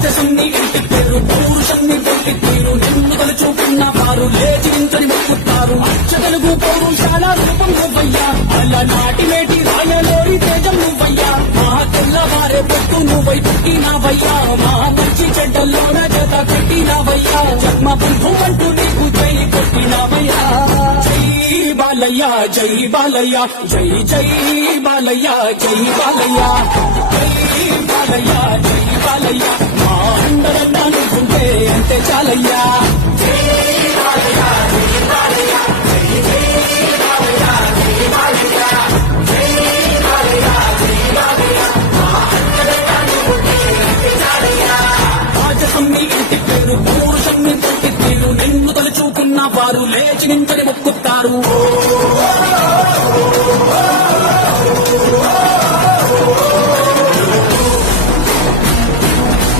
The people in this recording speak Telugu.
రాజసన్ని ఇంటి పేరు పౌరుషన్ని పెళ్లి తీరు నిన్ను తలుచుకున్న వారు లేచి నించని మొక్కుతారు అచ్చ తెలుగు పౌరుషాల రూపం నువ్వయ్యా అలనాటి మేటి రాయలోరి తేజం నువ్వయ్యా మా తెల్లవారే పొత్తు నువ్వై పుట్టినావయ్యా మా మంచి చెడ్డల్లోన జత కట్టినావయ్యా జన్మ బంధు అంటూ నీకు జై కొట్టినావయ్యా జై బాలయ్య జై బాలయ్య జై జై బాలయ్య జై బాలయ్య జై బాలయ్య జై బాలయ్య మా అందరంగా నువ్వుంటే అంతే చాలయ్యా జై బాలయ్య జై బాలయ్య జై జై బాలయ్య జై బాలయ్య జై బాలయ్య జై బాలయ్య మా అందరంగా నువ్వుంటే అంతే చాలయ్యా రాజసమ్మి ఇంటి పేరు పౌరుషమ్మి తొట్టి తీరు నిన్ను తలుచుకున్న వారు లేచి నించని మొక్కుతారు